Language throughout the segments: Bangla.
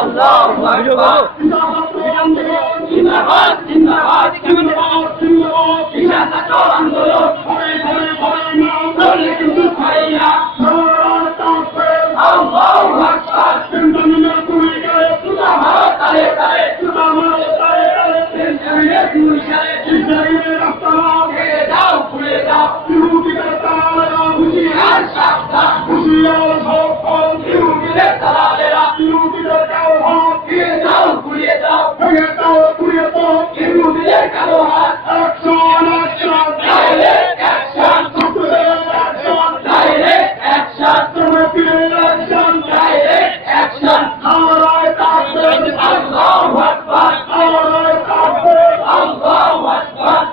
আল্লাহু আকবার জিন্দাবাদ জিন্দাবাদ কিষাণ ছাত্র আন্দোলন চললে কিন্তু ছাই না আল্লাহু আকবার জিন্দাবাদ তালে তালে যাও ঘুরে যাও হুঁশিয়ার সাবধান ইহুদিদের দালালেরা যাও ঘুরিয়ে যাও ইহুদিদের কালো হাত direct action direct action direct action আল্লাহু আকবার আল্লাহু আকবার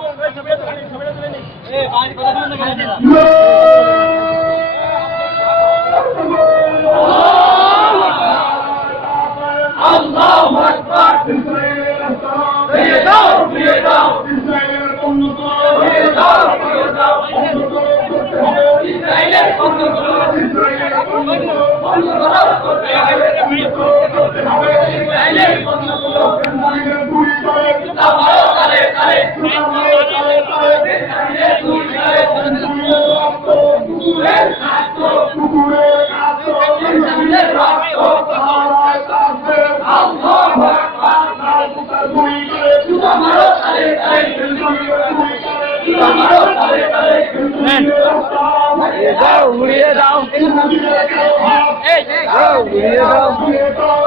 আল্লাহু আকবার ফিরে যাও ফিরে যাও ফিরে যাও ফিরে যাও ইসরায়েলের বন্ধুগুলো বন্ধুগুলো করতে হবে ইসরায়েলের বন্ধুগুলো তামারো তালে তালে ইসরায়েলের দুই তালে কুকুরের খাদ্য ইসরায়েলের রক্ত আল্লাহু আকবার তামারো তালে তালে তামারো তালে তালে ঘুরিয়ে দাও এই ঘুরিয়ে দাও